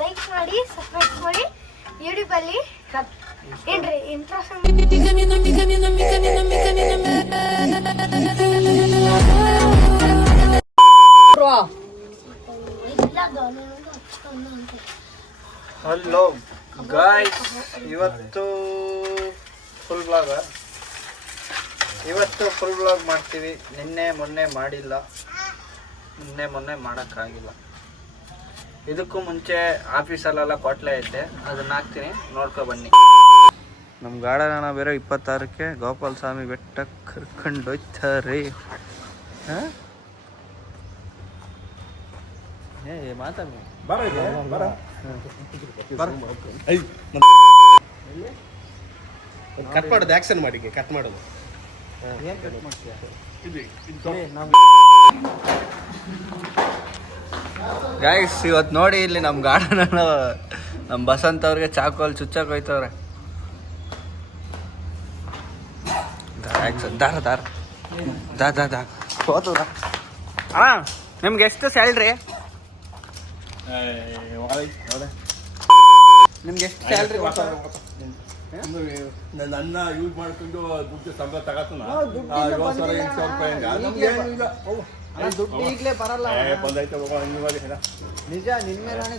Like ಮಾಡಿ subscribe ಮಾಡಿ YouTube ಅಲ್ಲಿ ಏನ್ರಿ ಇಂಟ್ರೆಸ್ಟ್ ಹಲೋ ಗಾಯ್ಸ್, ಇವತ್ತು ಫುಲ್ ಬ್ಲಾಗ್ ಮಾಡ್ತೀವಿ. ನಿನ್ನೆ ಮೊನ್ನೆ ಮಾಡಿಲ್ಲ, ಮೊನ್ನೆ ಮಾಡೋಕ್ಕಾಗಿಲ್ಲ. ಇದಕ್ಕೂ ಮುಂಚೆ ಆಫೀಸಲ್ಲೆಲ್ಲ ಕೊಟ್ಲೆ ಐತೆ, ಅದನ್ನ ಹಾಕ್ತೀನಿ, ನೋಡ್ಕೊ ಬನ್ನಿ. ನಮ್ಮ ಗಾರ್ಡನ ಬೇರೆ 26ಕ್ಕೆ ಗೋಪಾಲ ಸ್ವಾಮಿ ಬೆಟ್ಟಕ್ಕೆ ಕರ್ಕೊಂಡೋಯ್ತಾರೆ. ಮಾತಾಡಿ ಕಟ್ ಮಾಡೋದು, ಆಕ್ಷನ್ ಮಾಡಿ ಕಟ್ ಮಾಡೋದು. ಗೈಸ್, ಇವತ್ತು ನೋಡಿ ಇಲ್ಲಿ ನಮ್ಮ ಗಾರ್ಡನ್ ನಮ್ಮ ಬಸಂತ್ ಅವ್ರಿಗೆ ಚಾಕೋಲ್ ಚುಚ್ಚಕ್ಕೆ ಹೋಯ್ತವ್ರೆ. ಅಣ್ಣ, ನಿಮ್ಗೆ ಎಷ್ಟು ಸ್ಯಾಲ್ರಿ? ನಿಮ್ಗೆ ಎಷ್ಟು ಸ್ಯಾಲ್ರಿ? ನನ್ನ ಯೂಸ್ ಮಾಡ್ಕೊಂಡು ದುಡ್ಡು ಸಂಬಳ ತಗತ್ತನ 50,000 ದುಡ್ಡು ಈಗಲೇ ಬರಲ್ಲ. ಬಂದೈತೆ ನಿಜ, ನಿನ್ಮೇಲೆ ನನ್ನ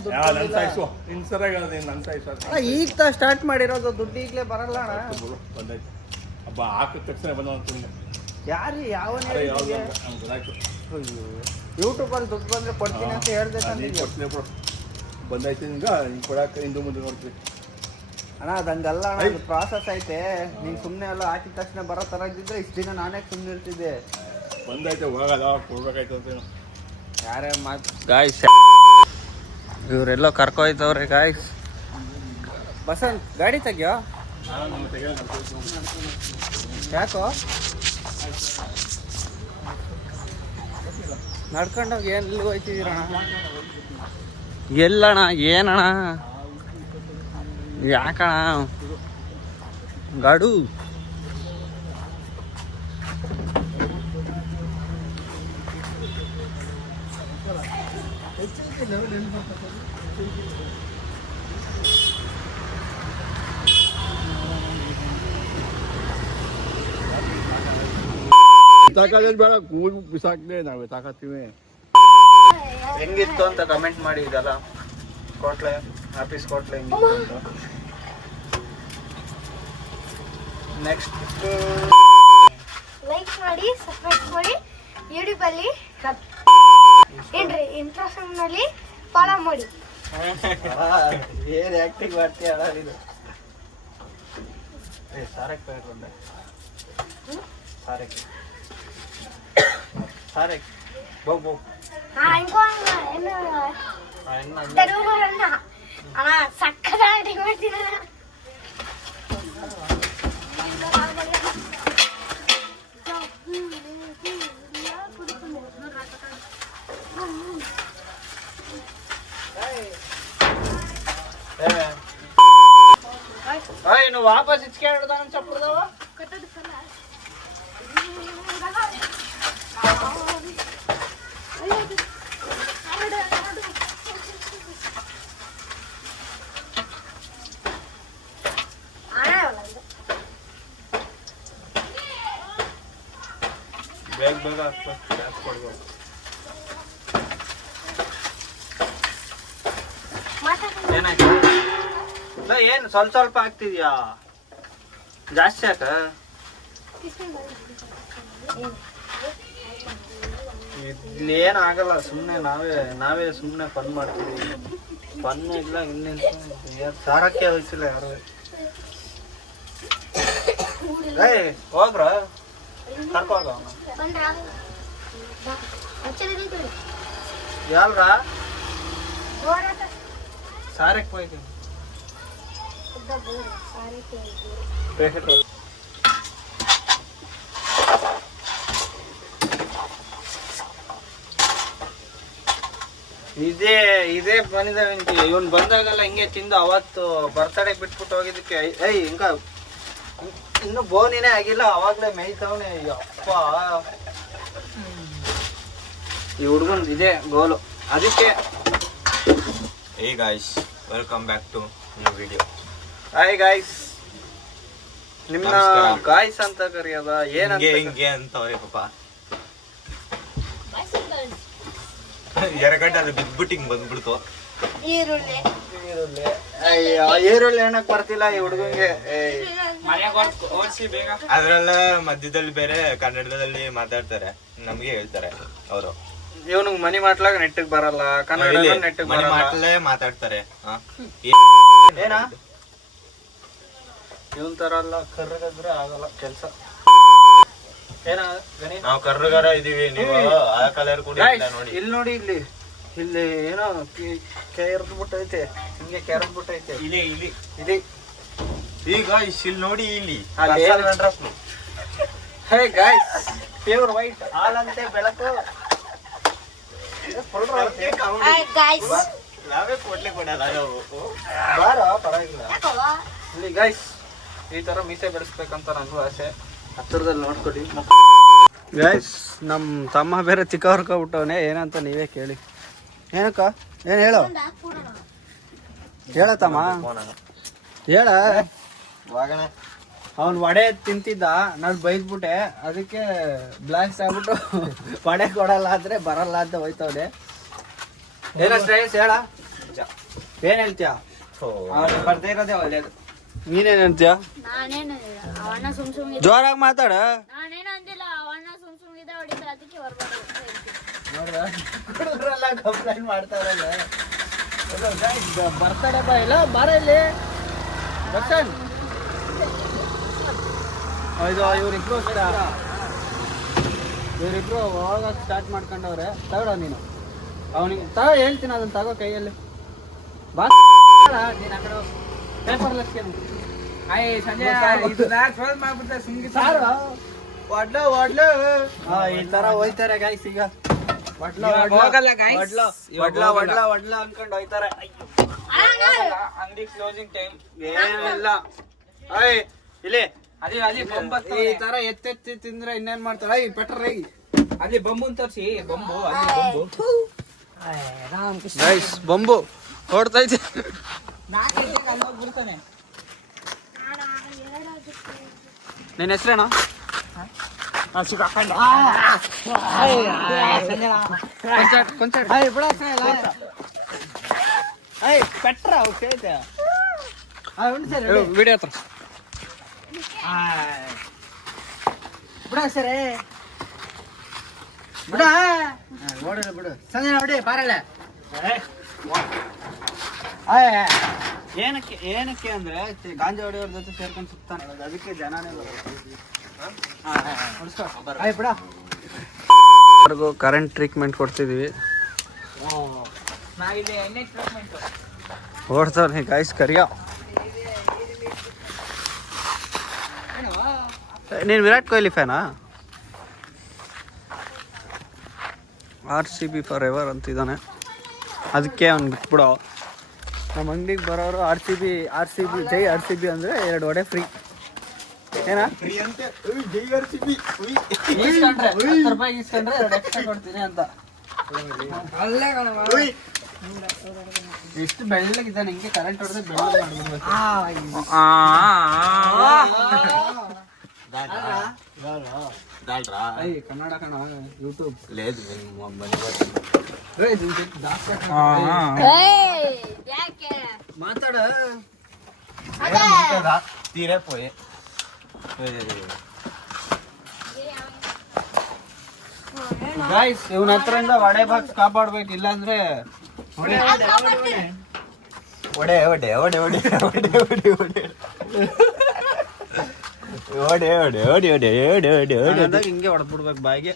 ಸಾಯಿಸು ಈಗ ಸ್ಟಾರ್ಟ್ ಮಾಡಿರೋದು, ದುಡ್ಡು ಈಗಲೇ ಬರಲ್ಲ ಅಣ್ಣ. ಬಂದೈತೆ ಹಬ್ಬ ಹಾಕಿದ ತಕ್ಷಣ ಬಂದ ಯಾರು ಯಾವ ಯೂಟ್ಯೂಬಲ್ಲಿ ದುಡ್ಡು ಬಂದ್ರೆ ಕೊಡ್ತೀನಿ ಅಂತ ಹೇಳ್ದೆ. ಬಂದೈತೆ ಈಗ ಕೊಡಕ್ಕೆ ಹಿಂದೆ ಮುಂದೆ ನೋಡ್ತೀವಿ ಅಣ್ಣ. ಅದಂಗಲ್ಲ ಅಣ್ಣ, ಅದು ಪ್ರಾಸೆಸ್ ಐತೆ. ನೀನು ಸುಮ್ಮನೆ ಎಲ್ಲ ಹಾಕಿದ ತಕ್ಷಣ ಬರೋ ಥರ ಇದ್ದಿದ್ರೆ ಇಷ್ಟು ದಿನ ನಾನೇ ಸುಮ್ಮನೆ ಇರ್ತಿದ್ದೆ. ಬಂದೈತೆ ಹೋಗಲ್ಲ, ಕೊಡ್ಬೇಕಾಯ್ತು ಅಂತೇನು. ಯಾರೇ ಮಾತು ಗಾಯ್ಸ್, ಇವರೆಲ್ಲೋ ಕರ್ಕೊಯ್ತವ್ರೆ ಗಾಯ್ಸ್. ಬಸಂತ್, ಗಾಡಿ ತೆಗಿಯೋ. ಯಾಕೋ ನಡ್ಕೊಂಡೋಗಿ ಎಲ್ಲಿ ಹೋಯ್ತಿದ್ದೀರಣ್ಣ? ಎಲ್ಲಣ್ಣ? ಏನಣ್ಣ? ಯಾಕಣ ಗಾಡು? ತಾಕತ್ತೇನು ಬೇಡ, ಕೂಲ್ ಬಿಸಾಕ್ದೆ, ನಾವೇ ತಾಕತ್ತೀವಿ. ಹೆಂಗಿತ್ತು ಅಂತ ಕಮೆಂಟ್ ಮಾಡಿ. ಇದೆಲ್ಲ ಕೊಟ್ಲೆ, ಆಫೀಸ್ ಕೊಟ್ಲೆ ಹೆಂಗಿತ್ತು ಅಂತ. ನೆಕ್ಸ್ಟ್ ಲೈಕ್ ಮಾಡಿ ಸಬ್ಸ್ಕ್ರೈಬ್ ಮಾಡಿ ಯೂಟ್ಯೂಬ್ ಅಲ್ಲಿ ಏನ್ರಿ ಇಂಟ್ರೆಸ್ಟ್ ನಲ್ಲಿ ಫಾಲೋ ಮಾಡಿ. ಏನ್ ಆಕ್ಟಿಂಗ್ ಮಾಡ್ತೀಯ ಅಣ್ಣ ನೀನು? ಸಾರಕ್ ತಗೊಂಡೆ, ಸಾರಕ್ ಬೋಗ್ ಅಣ್ಣ ಸಕ್ಕದ ಆಟಿಂಗ್ ಮಾಡ್ತೀನಿ. నువ్వు వాపస్ ఇచ్చుకెడతానని చెప్పుదావా? ಬೇಗ ಬೇಗ ಗ್ಯಾಸ್ ಕೊಡ್ಬೋದು. ಏನಾಯ್ತು? ಏನು ಸ್ವಲ್ಪ ಆಗ್ತಿದ್ಯಾ? ಜಾಸ್ತಿ ಯಾಕ? ಇಲ್ಲೇನು ಆಗಲ್ಲ, ಸುಮ್ಮನೆ ನಾವೇ ಸುಮ್ಮನೆ ಫನ್ ಮಾಡ್ತೀವಿ. ಫನ್ ಇಲ್ಲ, ಇನ್ನೇನು ಸಾರಕ್ಕೆ ಹೋಯ್ತಿಲ್ಲ ಯಾರು. ಹೋಗ್ರ ಕರ್ಕೋಗ ಯಾಲ್ರ ಸಾರಕ್ಕೆ ಹೋಯ್ತೀನಿ. ಇದೇ ಬಂದಿದ್ದಾವೆ. ಇವನ್ ಬಂದಾಗಲ್ಲ ಹಿಂಗೆ ತಿಂದು ಅವತ್ತು ಬರ್ತಡೇ ಬಿಟ್ಬಿಟ್ಟು ಹೋಗಿದ್ದಕ್ಕೆ ಹಿಂಗ ಇನ್ನು ಬೋನಿನೇ ಆಗಿಲ್ಲ, ಅವಾಗ್ಲೇ ಮೇಯ್ತವನೆ. ಅಪ್ಪ, ಈ ಹುಡ್ಗನ್ ಇದೇ ಗೋಲು. ಅದಕ್ಕೆ Hey guys, welcome back to new video. Hi guys. ನಿಮ್ನ ನಮಸ್ಕಾರ. ಗಾಯ್ಸ್ ಅಂತ ಕರೆಯೋದ ಏನಂತ? ಹಿಂಗೆ ಅಂತವ್ರೆ ಪಾಪ. ಎರಗಡ್ಡೆ ಅದು ಬಿದ್ಬಿಟ್ಟು ಹಿಂಗ್ ಬಂದ್ಬಿಡ್ತು. ಈರುಳ್ಳಿ ಅಯ್ಯೋ, ಈರುಳ್ಳಿ ಹಣ್ಣಕ್ ಬರ್ತಿಲ್ಲ ಈ ಹುಡುಗಂಗೆ. ಅದ್ರಲ್ಲ ಮಧ್ಯದಲ್ಲಿ ಬೇರೆ ಕನ್ನಡದಲ್ಲಿ ಮಾತಾಡ್ತಾರೆ, ನಮ್ಗೆ ಹೇಳ್ತಾರೆ ಅವರು. ಇವನಿಗೆ ಮನಿ ಮಾಡ್ಲಾಗ ನೆಟ್ಟಿಗೆ ಬರಲ್ಲ, ಕನ್ನಡ ನೆಟ್ಟಿಗೆ ಮನೆ ಬರಲ್ಲ. ಮಾತಲ್ಲೇ ಮಾತಾಡ್ತಾರೆ. ಏನ ಇವನ್ ತರ ಅಲ್ಲ, ಕರ್ರಗದ್ರೆ ಆಗಲ್ಲ ಕೆಲ್ಸ. ಏನ ಗಣಿ? ನಾವು ಕರ್ರಗಾರ ಇದೀವಿ, ನೀವು ಆ ಕಲರ್ ಕೂಡ ಇಲ್ಲ ನೋಡಿ. ಇಲ್ಲಿ ನೋಡಿ, ಇಲ್ಲಿ ಇಲ್ಲಿ ಏನೋ ಕೆರೆದ್ ಬಿಟ್ಟೈತೆ, ಹಿಂಗೆ ಕೆರೆದ್ ಬಿಟ್ಟೈತೆ. ಇಲ್ಲಿ ಇಲ್ಲಿ ಈಗ ಇಲ್ಲಿ ನೋಡಿ, ಇಲ್ಲಿ ಅಲ್ಲಿ ಹೇ ಗಾಯ್ಸ್, ಪ್ಯೂರ್ ವೈಟ್ ಹಾಲಂತೆ ಬೆಳಕು. ಗಾಯ್ಸ್ ನಾವೇ ಕೊಡ್ಲೆ ಕೊಡಲ್ಲ ನಾವು. ಬಾರ ಪರವಾಗಿಲ್ಲ. ಇಲ್ಲಿ ಗೈಸ್ ಈ ತರ ಮೀಸೆ ಬೆಳೆಸ್ಬೇಕಂತ ನನಗೂ ಆಸೆ. ಹತ್ತಿರದಲ್ಲಿ ನೋಡ್ಕೊಡಿ ಗೈಸ್. ನಮ್ಮ ತಮ್ಮ ಬೇರೆ ಚಿಕ್ಕವ್ರಕೊಬಿಟ್ಟವನೆ, ಏನಂತ ನೀವೇ ಕೇಳಿ. ಏನಕ್ಕ? ಏನು ಹೇಳು, ಹೇಳತ್ತಮ್ಮ, ಹೇಳ. ಅವ್ನು ವಡೆ ತಿಂತಿದ್ದ, ನಾನು ಬೈದ್ಬಿಟ್ಟೆ, ಅದಕ್ಕೆ ಬ್ಲಾಕ್ಸ್ ಆಗ್ಬಿಟ್ಟು ವಡೆ ಕೊಡಲ್ಲ ಅಂದ್ರೆ ಬರಲ್ಲ ಅಂತ ಹೋಯ್ತವ್ನೆ. ಏನ ಶ್ರೇಯಸ್ ಹೇಳ, ಏನ್ ಹೇಳ್ತೀಯ? ಬರ್ದೇ ಇರೋದೇ ಒಳ್ಳೇದು. ನೀನೇನ್ ಹೇಳ್ತೀಯ? ನಾನೇನು ಅವಣ್ಣ ಸುಮ್ ಜೋರಾಗಿ ಮಾತಾಡ. ನಾನೇನು ಅಂದಿಲ್ಲ, ಅವಣ್ಣ ಸುಮ್ ಇದ್ರೆ ಹೊಡಿತಾರೆ, ಅದಕ್ಕೆ ಬರ್ಬಾರ್ದು. ನೋಡ್ರಲ್ಲ ಕಂಪ್ಲೇಂಟ್ ಮಾಡ್ತಾರಲ್ಲ. ಬರ್ತಡೆ ಬಾ, ಇಲ್ಲ ಬಾರ ಇಲ್ಲಿ ದರ್ಶನ್. ಇದು ಇವ್ರಿಬ್ರು ಅವಾಗ ಸ್ಟಾರ್ಟ್ ಮಾಡ್ಕೊಂಡವ್ರೆ. ತಗೊಳ ನೀನು, ಅವನಿಗೆ ತಗೋ, ಹೇಳ್ತೀನಿ ಅದನ್ನ ತಗೋ ಕೈಯಲ್ಲಿ. ಬಾ ನೀನು ಆ ಕಡೆ ಪೇಪರ್ಲೆಸ್ ಈ ತರ ಹೋಯ್ತಾರೆ ಗಾಯ್ಸ್. ಈಗ ವಡ್ಲ ಅನ್ಕೊಂಡು ಹೋಯ್ತಾರೆ. ಅಂಗಡಿ ಕ್ಲೋಸಿಂಗ್ ಟೈಮ್ ಏನಿಲ್ಲ. ಇಲ್ಲಿ ಈ ತರ ಎತ್ತೆತ್ತಿ ತಿಂದ್ರೆ ಇನ್ನೇನ್ ಮಾಡ್ತಾರೆ? ಪೆಟ್ರ ಅಲ್ಲಿ ಬಂಬುನ್ ತೋರ್ಸಿ, ಬಂಬು ಅಲ್ಲಿ ಬಂಬು. Guys bamboo ಹೊಡ್ತೈತಿ. 4 ಗಂಟೆಗೆ ಅಲ್ಲಿ ಹೋಗಿ ಬಿಡ್ತಾನೆ. ನಿನ್ನ ಹೆಸ್ರೇನು? ವಿಡಿಯೋ ಹತ್ರ ಬಿಡು ಸಂಜೆ ನೋಡಿ ಬಾರಲ್ಲ. ಏನಕ್ಕೆ ಅಂದ್ರೆ ಗಾಂಜಾ ಹೊಡೆಯೋರ್ ಜೊತೆ ಸೇರ್ಕೊಂಡು ಸುತ್ತಾನೆ, ಅದಕ್ಕೆ ಜನನೇ ಬರೋದು. ಕರೆಂಟ್ ಟ್ರೀಟ್ಮೆಂಟ್ ಕೊಡ್ತಿದೀವಿ. ನಾವಿಲ್ಲಿ ಎಣ್ಣೆ ಟ್ರೀಟ್ಮೆಂಟ್ ಓಡ್ತಾನೆ ಗಾಯ್ಸ್. ಕರಿಯ ನೀನು ವಿರಾಟ್ ಕೊಹ್ಲಿ ಫ್ಯಾನಾ? RCB ಫಾರ್ ಎವರ್ ಅಂತಿದ್ದಾನೆ, ಅದಕ್ಕೆ ಅವ್ನು ಬಿಟ್ಬಿಡೋ. ನಮ್ಮ ಅಂಗಡಿಗೆ ಬರೋರು RCB ಜೈ RCB ಅಂದರೆ 2 ವಡೆ ಫ್ರೀ. ಏನಾ ₹10 ಇಸ್ಕೊಂಡ್ರೆ 2 ಎಕ್ಸ್ಟ್ರಾ ಕೊಡ್ತೀನಿ ಅಂತ. ಎಷ್ಟು ಬೆಳ್ಳಗಿದ್ದಾನೆ, ಹಿಂಗೆ ಕರೆಂಟ್ ಹೊಡೆದ್ರೆ ಬೆಳ್ಳಗೆ ಮಾಡ್ಬಿಡ್ಬೇಕು. ಕನ್ನಡ ಕಣ ಯೂಟ್ಯೂಬ್ లేదు ಮಾತಾಡ. తీరే పోయే ಗಾಯ್ಸ್ ಇವನ ಹತ್ರದಿಂದ ವಡೆ ಬಾಕ್ಸ್ ಕಾಪಾಡ್ಬೇಕು, ಇಲ್ಲಾಂದ್ರೆ ಒಡೆ ಒಡೆ ಒಡೆ ಒಡೆ ಒಡೆ ಒಡೆ ಒಡೆ ಒಡೆ ಒಡೆ ಒಡೆ ಒಡೆ ಹಿಂಗೆ ಹೊಡೆದ್ಬಿಡ್ಬೇಕು ಬಾಯಿಗೆ.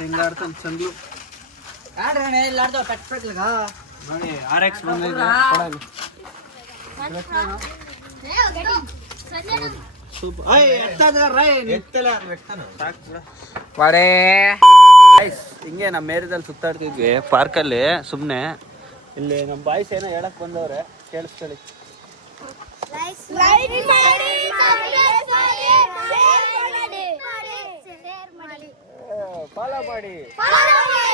ಹಿಂಗಾಡ್ತಾನೆ ಸಂಗ್ಲು ನೋಡಿ. RX ಬಂದಿದೆ ಹಿಂಗೆ ನಮ್ಮ ಏರಿಯಾದಲ್ಲಿ ಸುತ್ತಾಡ್ತಿದ್ವಿ ಪಾರ್ಕಲ್ಲಿ ಸುಮ್ಮನೆ. ಇಲ್ಲಿ ನಮ್ಮ ಬಾಯ್ಸ್ ಏನೋ ಹೇಳಕ್ ಬಂದವ್ರೆ, ಕೇಳಿಸ್ಕೊಳ್ಳಿ. ಫಾಲೋ ಮಾಡಿ Follow ಮಾಡಿ.